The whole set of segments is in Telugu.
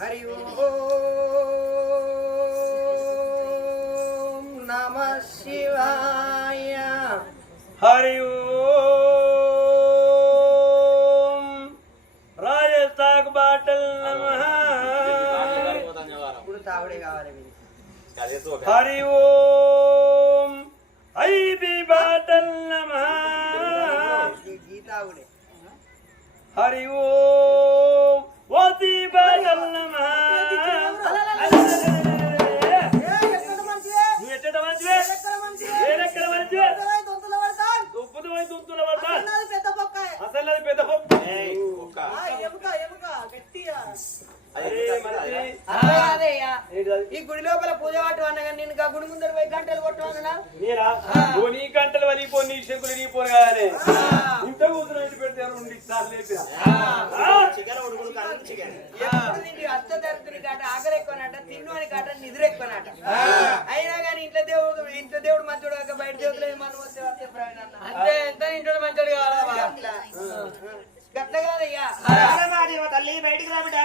हरि ओम नमः शिवाय हरि ओम राजस्थाक बाटल नमः हरि ओम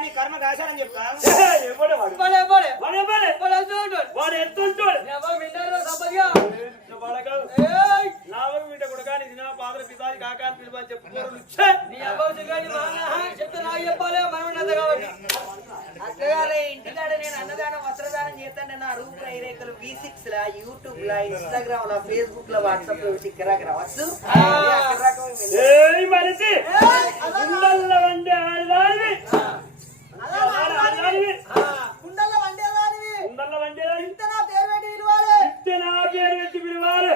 రాబిడ్డా కర్మ కాశారని చెప్తా. వాడు? ఎత్తుంటాడు! లాభం వీట కూడా కానీ ఇది నా పాత్ర పితాది కాక అని పిలువని చెప్పుకోరు ఛే! నీ అబ్బాయి చిగాని చెప్తే నాకు చెప్పాలి మనం ఉన్నది కాబట్టి. అట్లగానే ఇంటికాడ నేను అన్నదానం వస్త్రదానం చేస్తాను నా రూప్ రేఖలు వి సిక్స్ లా యూట్యూబ్ లా ఇన్స్టాగ్రామ్ లా ఫేస్బుక్ లా వాట్సాప్లో టిక్కరాకి రావచ్చు ఏయ్ మనిషి! వండే ఆడదానివి ఆడదానివి కుండల్లో వండేదానివి కుండల్ల వండేదానివి ఇంత నా పేరు పెట్టి పిలవాలి ఇస్తే నా పేరు పెట్టి పిలవాలి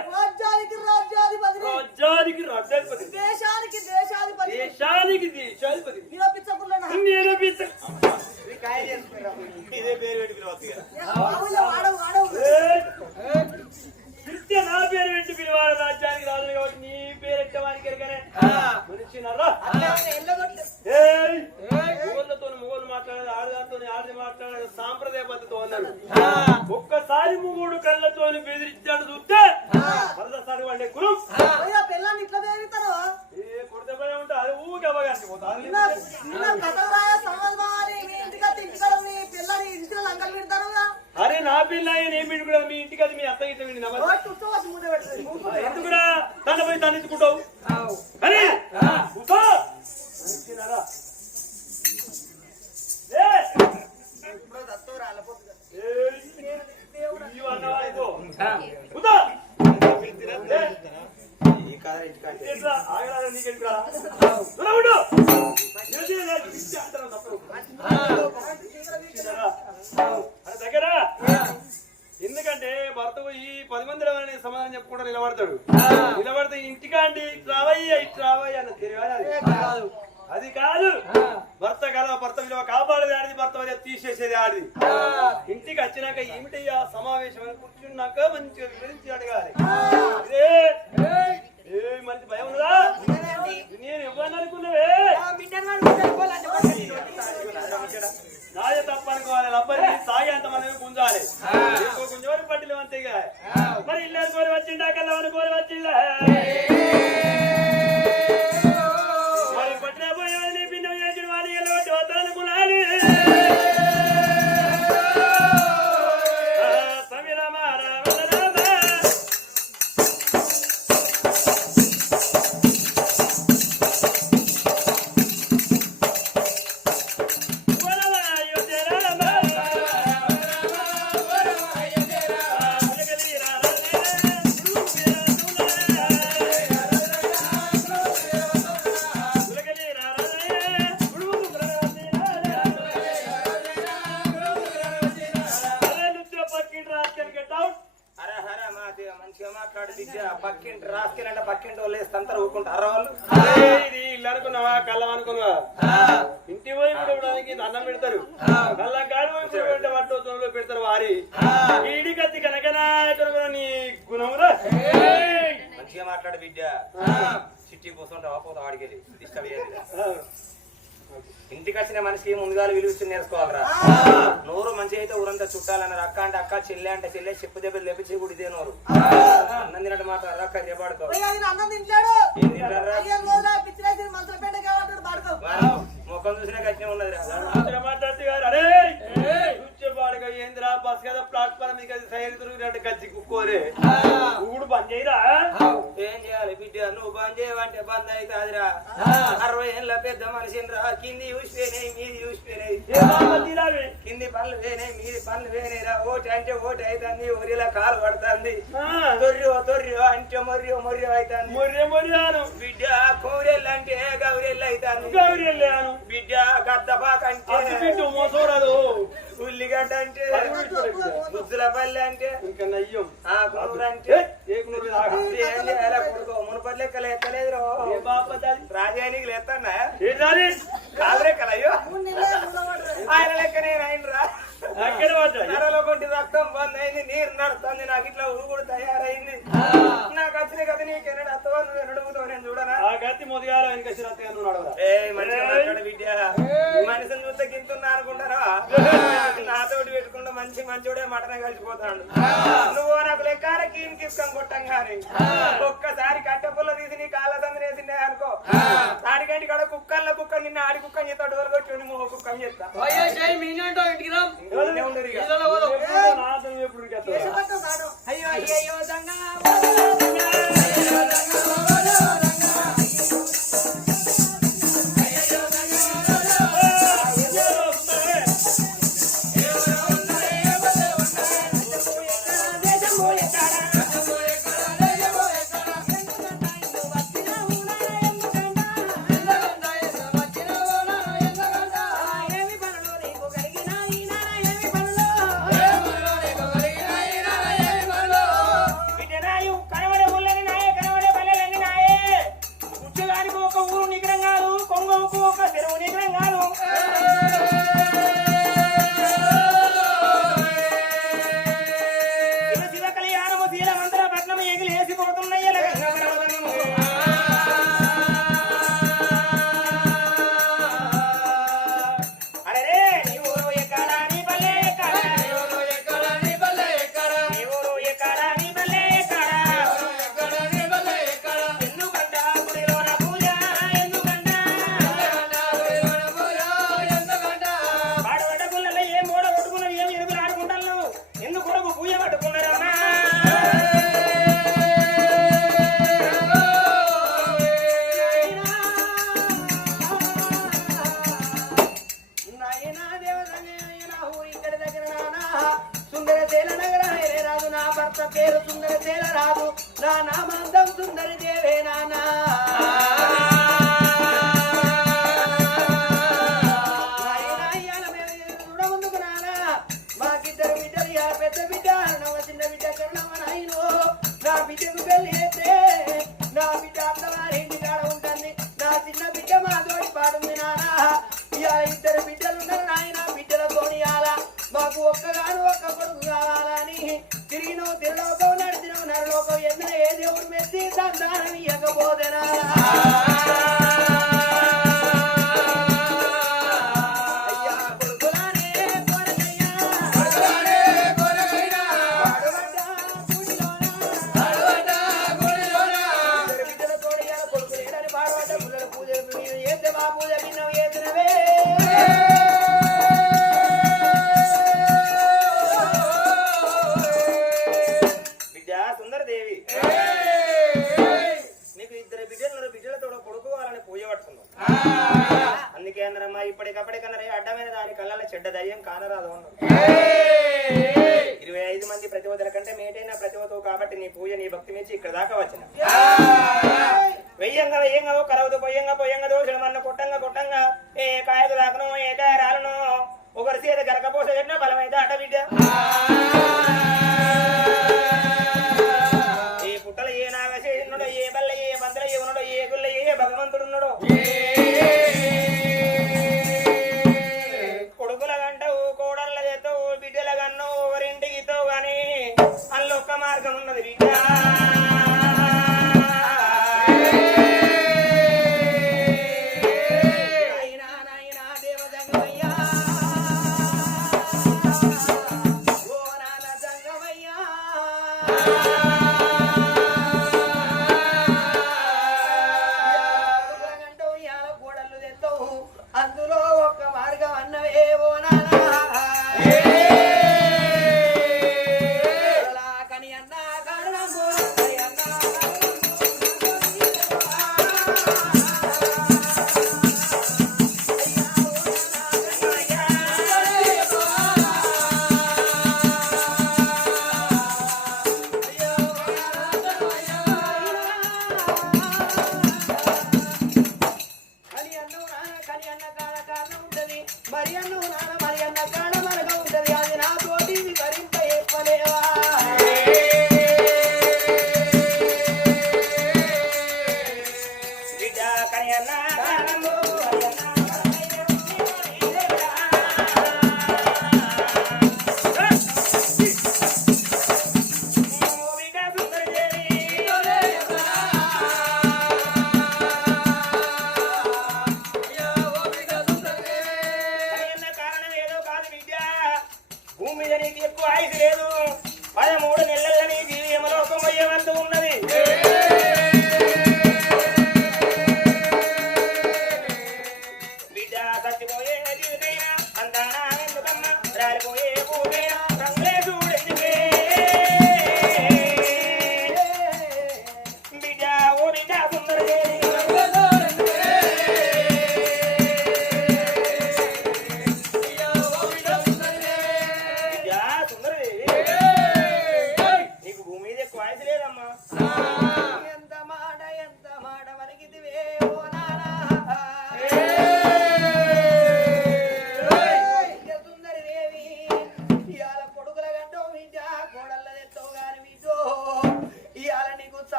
కూడా మీ ఇంటికి అది మీ అత్త మూట పెడుతుంది ఎందుకురా తన పోయి తను ఎత్తుకుంటావు అరే! కూర్చో. దగ్గర ఎందుకంటే భర్త పోయి పది మంది ఎవరైనా సమాధానం చెప్పుకుంటూ నిలబడతాడు. నిలబడితే ఇంటికాండి ఇటు రావయ్య ఇటు రావయ్య అన్న తెలియాలి అది. అది కాదు. భర్త కలవ భర్త విలువ కాపాడేది ఆడిది భర్త విలువ తీసేసేది ఆడిది. ఇంటికి వచ్చినాక ఏమిటయ్యా సమావేశం అని కూర్చున్నాక మంచిగా వివరించి అడగాలి ఏ మంచి భయం ఉందా? నేను ఇవ్వను అనుకున్నావే. నాయ తప్ప అనుకోవాలి అబ్బాయి సాగి అంత మంది గుంజాలి. గుంజోరి పట్టిలు అంతేగా. మరి ఇల్లు అనుకోని వచ్చిండాకల్లా అనుకోని వచ్చిందా పక్కింటి రాసుకెళ్ళంటే పక్కింటి వాళ్ళు వేస్తాంతారు ఊరుకుంటారు. వాళ్ళు. అనుకున్నావా? కళ్ళం అనుకున్నావా? ఇంటి పోయి కూడా ఇవ్వడానికి అన్నం పెడతారు. కళ్ళం కాడు పోయి పెడితే వడ్డోత్సవంలో పెడతారు వారి. ఈడి కత్తి కనకనాయకుడు నీ గుణమురా మంచిగా మాట్లాడు బిడ్డ. చిట్టి కూర్చుంటావా? పోతా వాడికి డిస్టర్బ్ చేయాలి ఇంటికి వచ్చిన మనిషికి ముందుగా విలువ నేర్చుకోవాలరా. నోరు మంచి అయితే ఊరంతా చుట్టాలన్నారు అక్క అంటే అక్క చెల్లె అంటే చెల్లె చెప్పు దెబ్బలు లేపించి కూడా ఇదే నోరు. అన్నం తినట్టు మాట్లాడరా అక్క చేపాడుకో. అన్నం తింటాడు. ఏం తింటారా అయ్యా కదా ప్లాట్ఫారం మీద సైనికుడు గచ్చి కుక్కోరే. ఊడు బంద్ చేయరా? ఏం చేయాలి బిడ్డ? నువ్వు బంద్ చేయవంటే బంద్ అవుతాదిరా అరవై ఏళ్ళ పెద్ద మనిషిని కింది చూసిపోయినాయి మీది చూసిపోయినాయి కింది పనులు వేనాయి మీది పనులు వేనేరా ఓటు అంటే ఓటు అవుతుంది ఒరిలా కాలు పడుతుంది. తొర్రియో తొర్రో అంటే మొర్రియో మొర్రియో అవుతుంది మొర్రియో మొర్రియాను బిడ్డ కోరెళ్ళు అంటే గౌరెళ్ళు అవుతాను గౌరెళ్ళు బిడ్డ గద్దపాకంటే మోసరాదు ఉల్లిగడ్డ అంటే ముద్దులపల్లి అంటే ఇంకా నయ్యం. ఆ కూర అంటే మునపట్లెక్క లేస్తలేదు రాజానికి లేస్తానా మీనంటో ఇంటికి రా. అయ్యో అయ్యో దొంగ. ఉండాలని ఇవ్వకపోతేనా పంతులయ్య ఉన్నాడో ఏ గుళ్ళయ్య ఏ భగవంతుడు ఉన్నాడో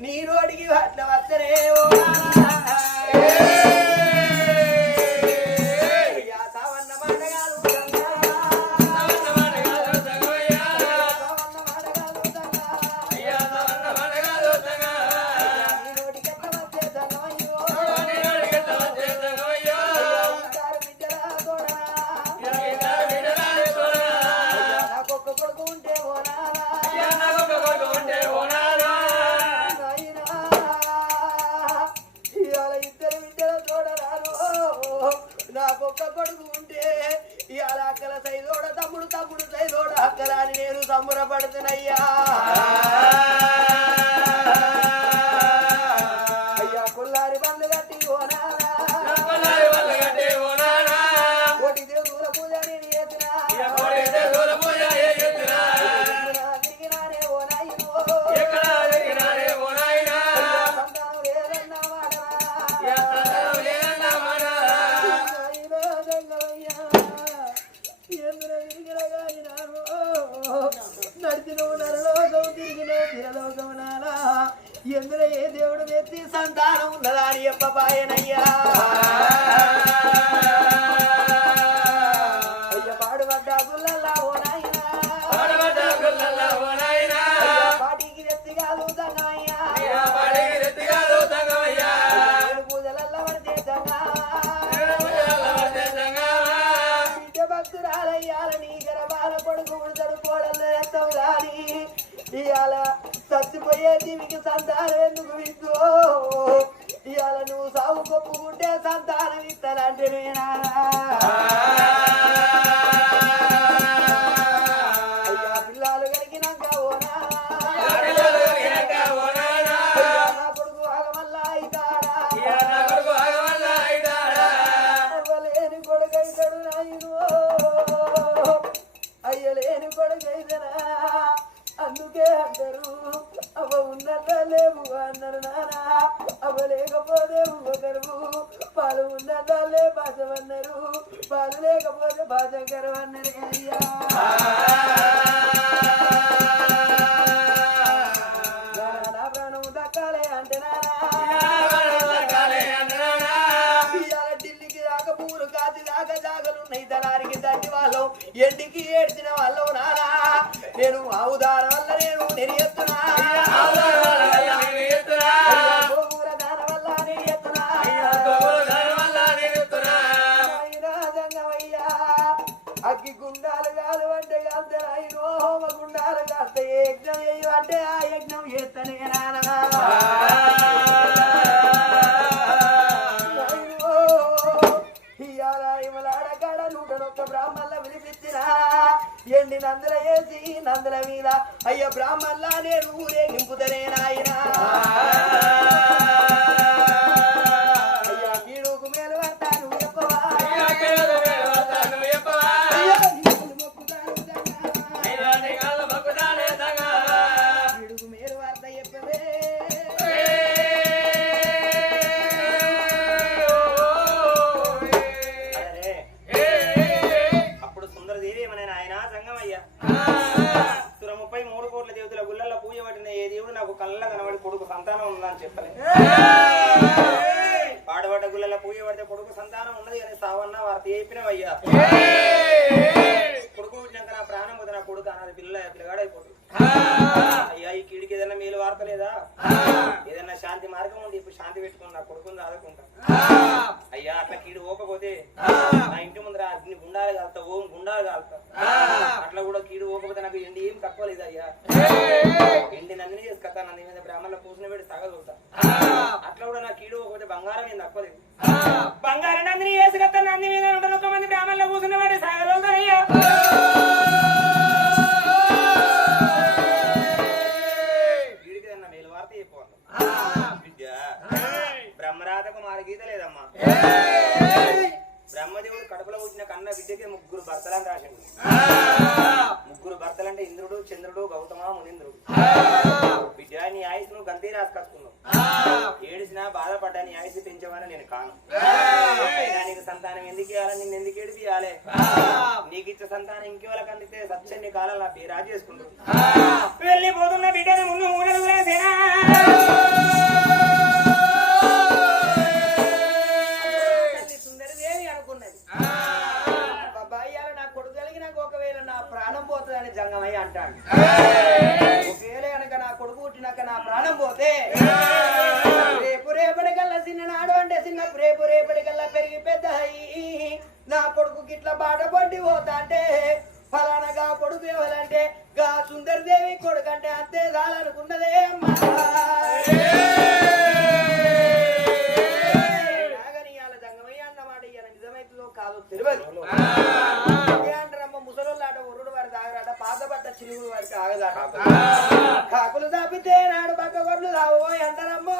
నీరు అడిగి అట్ల వస్తలేవో కొడుకు ఉంటే ఇవాళ అక్కల సైదోడ తమ్ముడు తమ్ముడు సైదోడ అక్కల అని నేను సంబరపడుతున్నాయ్యా. ఎందులయ్యే దేవుడు ఎత్తి సంతానం ఉందలాడి అప్ప బాయనయ్యా దీనికి సంతానం ఎందుకు విద్దు ఇవాళ నువ్వు సాగు కొప్పుకుంటే సంతానం ఇస్తానంటే నేనా? ఢిల్లీకి దాకా కాచి దాకా జాగలున్నాయి దళారికి తగ్గి వాళ్ళు ఎండికి ఏడ్చిన వాళ్ళు నారా నేను ఆవుదార వల్ల నేను నెరియెత్తున్నా అగ్గి గుండాలు కాదు అంటే కాల్తాయి రోమ గుండాలు కాస్తాయి యజ్ఞం చేయమంటే ఆ యజ్ఞం చేస్తానే నానా చూడనొక్క బ్రాహ్మణ వినిపించిన ఎండి నందుల వేసి నందుల మీద. అయ్య బ్రాహ్మణుల నేను ఊరేగింపుతనే నాయనా. కొడుకు సంతానం ఉందని చెప్పలే. పాడబడ్డ గుళ్ళ పూయ పడితే కొడుకు సంతానం ఉన్నది కానీ సావన్న వార్త చెప్పినవయ్యా కొడుకు పుట్టినాక నా ప్రాణం పోతే నా కొడుకు అన్నది పిల్ల పిల్లగాడైపోతుంది అయ్యా ఈ కీడికి ఏదైనా మేలు వార్త లేదా ఏదైనా శాంతి మార్గం ఉంది ఇప్పుడు శాంతి పెట్టుకుని నా కొడుకుని ఆదుకుంటా అయ్యా అట్లా కీడు పోకపోతే నా ఇంటి ముందర అగ్ని గుండాలు కాలుతా ఓం గుండాలు కాలుతా. అట్లా కూడా కీడు పోకపోతే నాకు ఎండి ఏం తక్కువ లేదు అయ్యా. ఎండి నన్ను చేసుకొస్తా నన్ను మీద బ్రాహ్మణుల కూర్చుని పెట్టి తగలుగుతా అట్లా కూడా నా కీడు పోకపోతే బంగారం ఏం తక్కువలేదు బంగారం నందిని చేసుకొస్తా నంది మీద ఒక మంది బ్రాహ్మణుల కూర్చుని కాకులు తాపితే నాడు పక్క గొడ్లు తావో ఎంతరమ్మో